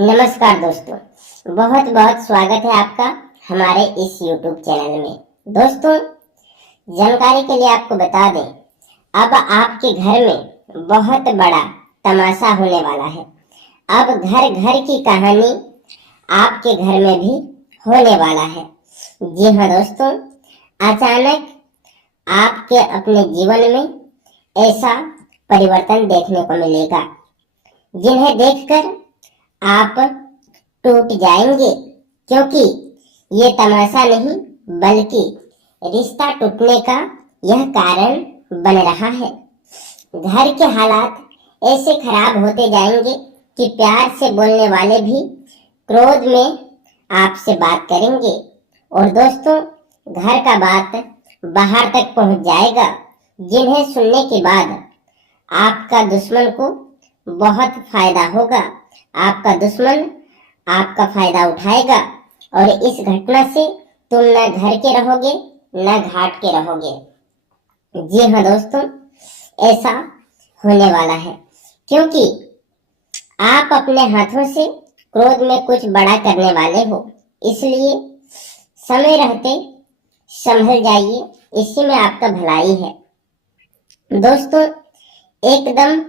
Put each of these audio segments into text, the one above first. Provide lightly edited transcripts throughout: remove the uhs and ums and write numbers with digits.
नमस्कार दोस्तों, बहुत बहुत स्वागत है आपका हमारे इस YouTube चैनल में। दोस्तों, जानकारी के लिए आपको बता दें, अब आपके घर में बहुत बड़ा तमाशा होने वाला है। अब घर घर की कहानी आपके घर में भी होने वाला है। जी हाँ दोस्तों, अचानक आपके अपने जीवन में ऐसा परिवर्तन देखने को मिलेगा जिन्हें देखकर आप टूट जाएंगे, क्योंकि ये तमाशा नहीं बल्कि रिश्ता टूटने का यह कारण बन रहा है। घर के हालात ऐसे खराब होते जाएंगे कि प्यार से बोलने वाले भी क्रोध में आपसे बात करेंगे और दोस्तों, घर का बात बाहर तक पहुंच जाएगा, जिन्हें सुनने के बाद आपका दुश्मन को बहुत फायदा होगा। आपका दुश्मन आपका फायदा उठाएगा और इस घटना से तुम न घर के रहोगे न घाट के रहोगे। जी हाँ दोस्तों, ऐसा होने वाला है, क्योंकि आप अपने हाथों से क्रोध में कुछ बड़ा करने वाले हो। इसलिए समय रहते संभल जाइए, इसी में आपका भलाई है। दोस्तों, एकदम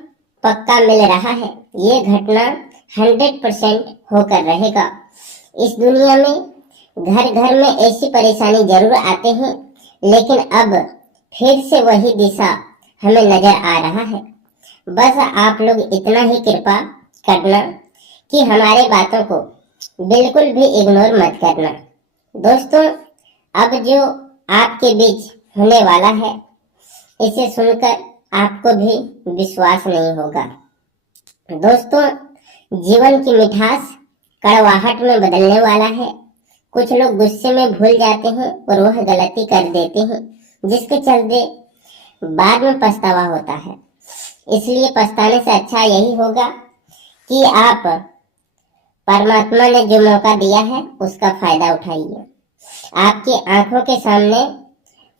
पक्का मिल रहा है, ये घटना 100% होकर रहेगा। इस दुनिया में घर घर में ऐसी परेशानी जरूर आते हैं, लेकिन अब फिर से वही दिशा हमें नजर आ रहा है। बस आप लोग इतना ही कृपा करना कि हमारे बातों को बिल्कुल भी इग्नोर मत करना। दोस्तों, अब जो आपके बीच होने वाला है, इसे सुनकर आपको भी विश्वास नहीं होगा। दोस्तों, जीवन की मिठास कड़वाहट में बदलने वाला है। कुछ लोग गुस्से में भूल जाते हैं और वह गलती कर देते हैं, जिसके चलते बाद में पछतावा होता है। इसलिए पछताने से अच्छा यही होगा कि आप परमात्मा ने जो मौका दिया है उसका फायदा उठाइए। आपकी आंखों के सामने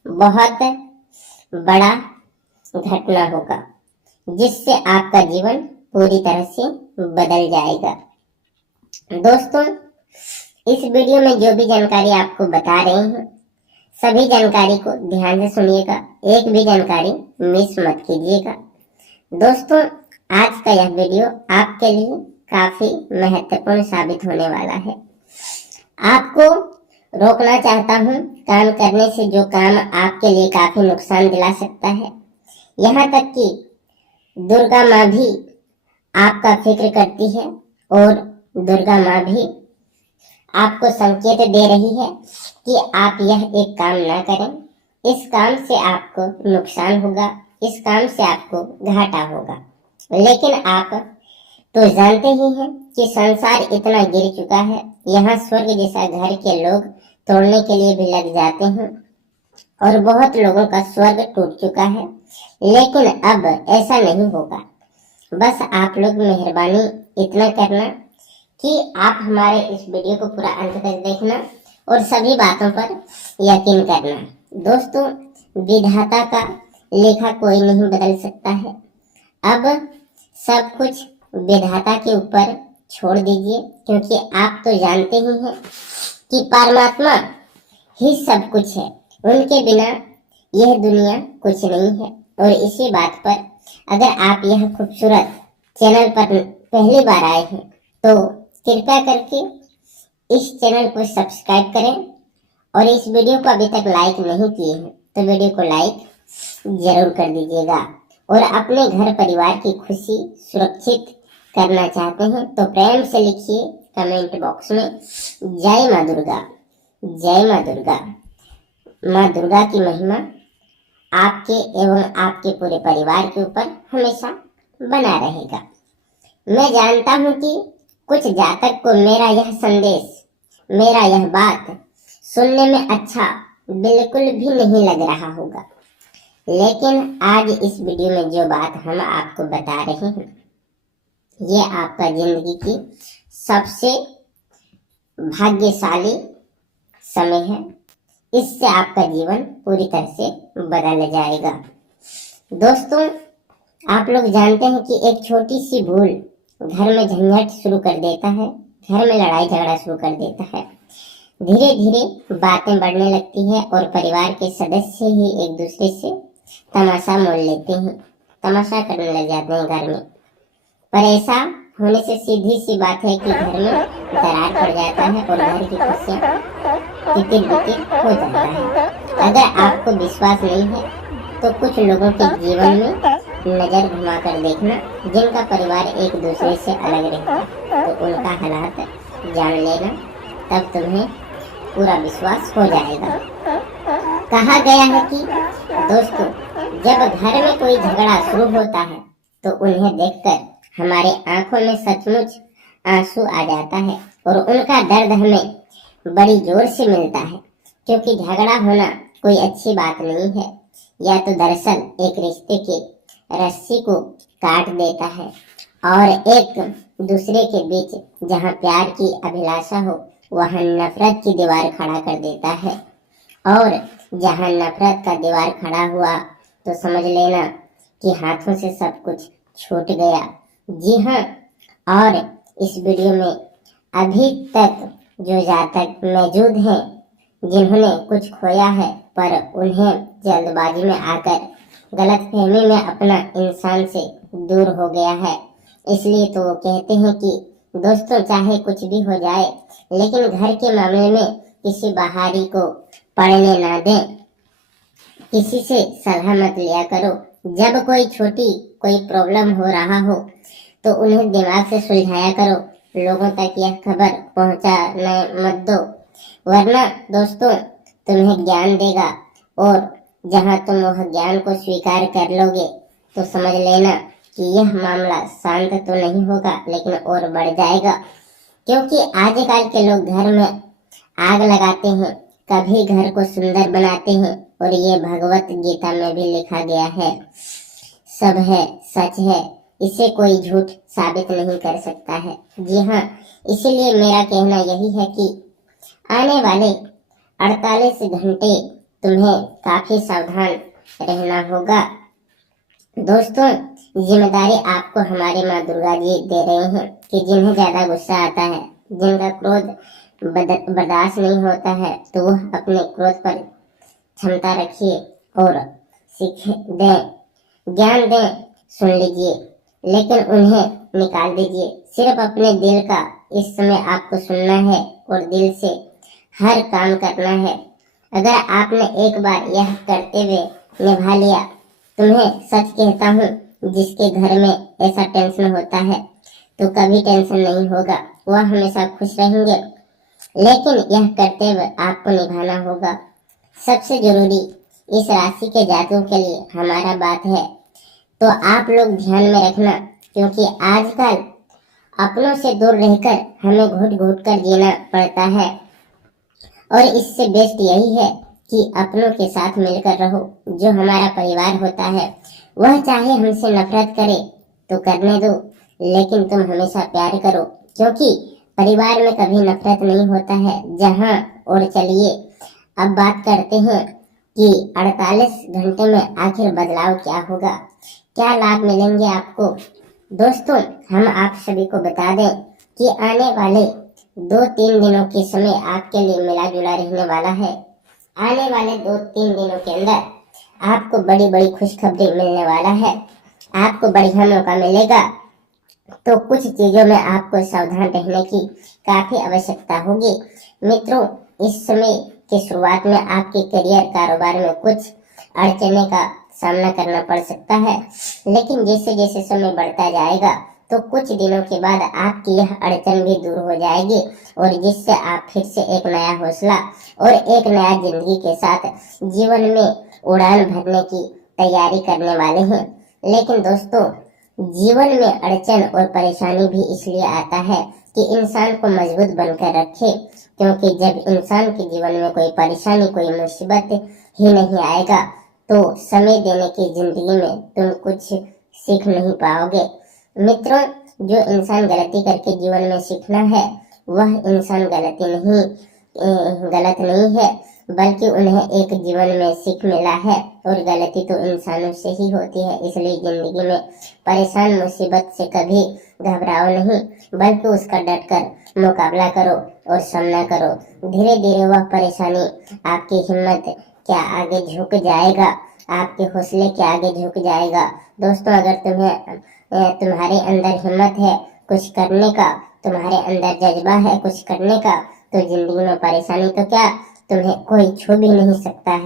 बहुत बड़ा घटना होगा, जिससे आपका जीवन पूरी तरह से बदल जाएगा। दोस्तों, इस वीडियो में जो भी जानकारी आपको बता रहे हैं, सभी जानकारी को ध्यान से सुनिएगा, एक भी जानकारी मिस मत कीजिएगा। दोस्तों, आज का यह वीडियो आपके लिए काफी महत्वपूर्ण साबित होने वाला है। आपको रोकना चाहता हूँ काम करने से, जो काम आपके लिए काफी नुकसान दिला सकता है। यहाँ तक कि दुर्गा माँ भी आपका फिक्र करती है और दुर्गा माँ भी आपको संकेत दे रही है कि आप यह एक काम ना करें। इस काम से आपको नुकसान होगा, इस काम से आपको घाटा होगा। लेकिन आप तो जानते ही हैं कि संसार इतना गिर चुका है, यहाँ स्वर्ग जैसा घर के लोग तोड़ने के लिए भी लग जाते हैं और बहुत लोगों का स्वर्ग टूट चुका है। लेकिन अब ऐसा नहीं होगा। बस आप लोग मेहरबानी इतना करना कि आप हमारे इस वीडियो को पूरा अंत तक देखना और सभी बातों पर यकीन करना। दोस्तों, विधाता का लेखा कोई नहीं बदल सकता है। अब सब कुछ विधाता के ऊपर छोड़ दीजिए, क्योंकि आप तो जानते ही हैं कि परमात्मा ही सब कुछ है। उनके बिना यह दुनिया कुछ नहीं है। और इसी बात पर अगर आप यह खूबसूरत चैनल पर पहली बार आए हैं, तो कृपया करके इस चैनल को सब्सक्राइब करें और इस वीडियो को अभी तक लाइक नहीं किए हैं तो वीडियो को लाइक जरूर कर दीजिएगा। और अपने घर परिवार की खुशी सुरक्षित करना चाहते हैं तो प्रेम से लिखिए कमेंट बॉक्स में जय माँ दुर्गा, जय माँ दुर्गा। माँ दुर्गा की महिमा आपके एवं आपके पूरे परिवार के ऊपर हमेशा बना रहेगा। मैं जानता हूं कि कुछ जातक को मेरा यह संदेश, मेरा यह बात सुनने में अच्छा बिल्कुल भी नहीं लग रहा होगा, लेकिन आज इस वीडियो में जो बात हम आपको बता रहे हैं, ये आपका जिंदगी की सबसे भाग्यशाली समय है। इससे आपका जीवन पूरी तरह से बदल जाएगा। दोस्तों, आप लोग जानते हैं कि एक छोटी सी भूल घर में झंझट शुरू कर देता है, घर में लड़ाई झगड़ा शुरू कर देता है। धीरे धीरे बातें बढ़ने लगती है और परिवार के सदस्य ही एक दूसरे से तमाशा मोल लेते हैं, तमाशा करने लग जाते हैं घर में। पर ऐसा होने से सीधी सी बात है कि घर में दरार पड़ जाता है और घर की खुशियाँ तितिर बितिर हो जाता है। अगर आपको विश्वास नहीं है तो कुछ लोगों के जीवन में नजर घुमा कर देखना, जिनका परिवार एक दूसरे से अलग रहता है, तो उनका हालात जान लेना, तब तुम्हें पूरा विश्वास हो जाएगा। कहा गया है कि दोस्तों, जब घर में कोई झगड़ा शुरू होता है तो उन्हें देखकर हमारे आंखों में सचमुच आंसू आ जाता है और उनका दर्द हमें बड़ी जोर से मिलता है, क्योंकि झगड़ा होना कोई अच्छी बात नहीं है। या तो दरअसल एक रिश्ते के रस्सी को काट देता है और एक दूसरे के बीच जहां प्यार की अभिलाषा हो वहां नफरत की दीवार खड़ा कर देता है, और जहां नफरत का दीवार खड़ा हुआ तो समझ लेना कि हाथों से सब कुछ छूट गया। जी हाँ, और इस वीडियो में अभी तक जो जातक मौजूद हैं जिन्होंने कुछ खोया है पर उन्हें जल्दबाजी में आकर गलतफहमी में अपना इंसान से दूर हो गया है, इसलिए तो वो कहते हैं कि दोस्तों, चाहे कुछ भी हो जाए लेकिन घर के मामले में किसी बाहरी को पढ़ने ना दें, किसी से सलाह मत लिया करो। जब कोई प्रॉब्लम हो रहा हो तो उन्हें दिमाग से सुलझाया करो, लोगों तक यह खबर पहुंचाने मत दो, वरना दोस्तों तुम्हें ज्ञान देगा और जहां तुम वह ज्ञान को स्वीकार कर लोगे तो समझ लेना कि यह मामला शांत तो नहीं होगा लेकिन और बढ़ जाएगा। क्योंकि आजकल के लोग घर में आग लगाते हैं, कभी घर को सुंदर बनाते हैं, और ये भगवत गीता में भी लिखा गया है, सब है सच है, इसे कोई झूठ साबित नहीं कर सकता है। जी हाँ, इसीलिए मेरा कहना यही है कि आने वाले 48 घंटे तुम्हें काफी सावधान रहना होगा। दोस्तों, जिम्मेदारी आपको हमारी माँ दुर्गा जी दे रहे हैं कि जिन्हें ज्यादा गुस्सा आता है, जिनका क्रोध बर्दाश्त नहीं होता है, तो वह अपने क्रोध पर क्षमता रखिए और सीख दें, ज्ञान दें, सुन लीजिए, लेकिन उन्हें निकाल दीजिए। सिर्फ अपने दिल का इस समय आपको सुनना है और दिल से हर काम करना है। अगर आपने एक बार यह करते हुए निभा लिया, तुम्हें सच कहता हूँ, जिसके घर में ऐसा टेंशन होता है तो कभी टेंशन नहीं होगा, वह हमेशा खुश रहेंगे। लेकिन यह करते हुए आपको निभाना होगा। सबसे जरूरी इस राशि के जातकों के लिए हमारा बात है, तो आप लोग ध्यान में रखना, क्योंकि आजकल अपनों से दूर रहकर हमें घुट घुट कर जीना पड़ता है, और इससे बेस्ट यही है कि अपनों के साथ मिलकर रहो। जो हमारा परिवार होता है वह चाहे हमसे नफरत करे तो करने दो, लेकिन तुम हमेशा प्यार करो, क्योंकि परिवार में कभी नफरत नहीं होता है। जहां और चलिए अब बात करते हैं कि 48 घंटे में आखिर बदलाव क्या होगा, क्या लाभ मिलेंगे आपको। दोस्तों, हम आप सभी को बता दें कि आने वाले 2-3 दिनों के समय आपके लिए मिला जुला रहने वाला है। आने वाले 2-3 दिनों के अंदर आपको बड़ी बड़ी खुशखबरी मिलने वाला है, आपको बढ़िया मौका मिलेगा। तो कुछ चीजों में आपको सावधान रहने की काफी आवश्यकता होगी। मित्रों, इस समय के शुरुआत में आपके करियर कारोबार में कुछ अड़चने का सामना करना पड़ सकता है, लेकिन जैसे जैसे समय बढ़ता जाएगा तो कुछ दिनों के बाद आपकी यह अड़चन भी दूर हो जाएगी, और जिससे आप फिर से एक नया हौसला और एक नया जिंदगी के साथ जीवन में उड़ान भरने की तैयारी करने वाले हैं। लेकिन दोस्तों, जीवन में अड़चन और परेशानी भी इसलिए आता है कि इंसान को मजबूत बनकर रखे, क्योंकि जब इंसान के जीवन में कोई परेशानी, कोई मुसीबत ही नहीं आएगा तो समय देने की जिंदगी में तुम कुछ सीख नहीं पाओगे। मित्रों, जो इंसान गलती करके जीवन में सीखना है वह इंसान गलती नहीं गलत नहीं है, बल्कि उन्हें एक जीवन में सीख मिला है और गलती तो इंसानों से ही होती है। इसलिए जिंदगी में परेशान मुसीबत से कभी घबराओ नहीं, बल्कि उसका डट कर मुकाबला करो और सामना करो। धीरे धीरे वह परेशानी आपकी हिम्मत क्या आगे झुक जाएगा, आपके हौसले के आगे झुक जाएगा। दोस्तों, अगर तुम्हारे अंदर हिम्मत है कुछ करने का, तुम्हारे अंदर जज्बा है कुछ करने का, तो जिंदगी में परेशानी तो क्या, तुम्हें कोई छू भी नहीं सकता है।